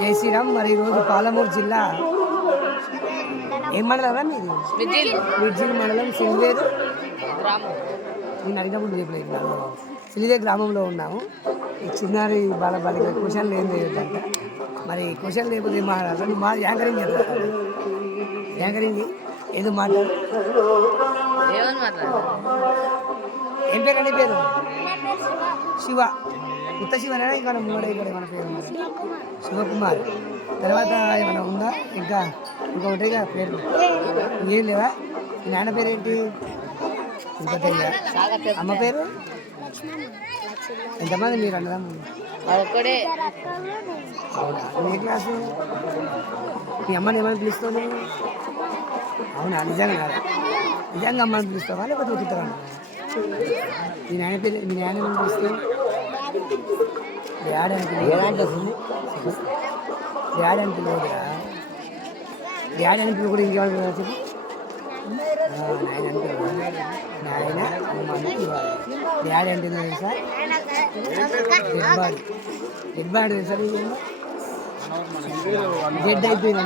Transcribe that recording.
జై శ్రీరామ్. మరి ఈరోజు పాలమూరు జిల్లా ఏం మండలం మీది? మిర్జిల్ మండలం సిలివేరు నేను అడిగినప్పుడు చెప్పలేదు. సిలివే గ్రామంలో ఉన్నాము. ఈ చిన్నారి బాలబాలిక క్వశ్చన్లు ఏం చేయొద్దంట. మరి క్వశ్చన్ లేకపోతే మాట్లాడాలి. మా యాంకరింగ్ చెప్తాను. యాంకరింగ్ ఏదో మాట్లాడు. ఏం పేరు అండి? పేరు శివ. కొత్త శివనేనా ఇంకా ముంగడ ఇక్కడ ఏమైనా పేరు ఉంది? శివకుమార్. తర్వాత ఏమైనా ఉందా? ఇంకా ఉంటాయి కదా పేరు. ఏం లేవా? మీ నాన్న పేరు ఏంటి? ఇంకా తెలియదా? అమ్మ పేరు? ఎంతమంది మీరు అన్నదమ్ములు? అవునా? ఏ క్లాసు? మీ అమ్మని ఏమైనా పిలుస్తావు? అవునా? నిజంగా నిజంగా అమ్మని పిలుస్తావా లేకపోతే ఉతుకుతావా? మీ నాయన పేరు? మీ నాయన ఏమైనా పిలుస్తావు? డాడీ అని పిలువదు. డాడీ అని పిలవదురా. డాడీ అని పిలువ కూడా ఇంకేమైనా పిలవచ్చు. నాయన అని పిలవాలి. నాయన అమ్మ అని పిలవాలి. డాడీ అంటే తెలుసా? Dead body. డెడ్ బాడీ తెలుసా? డెడ్ అయిపోయింది.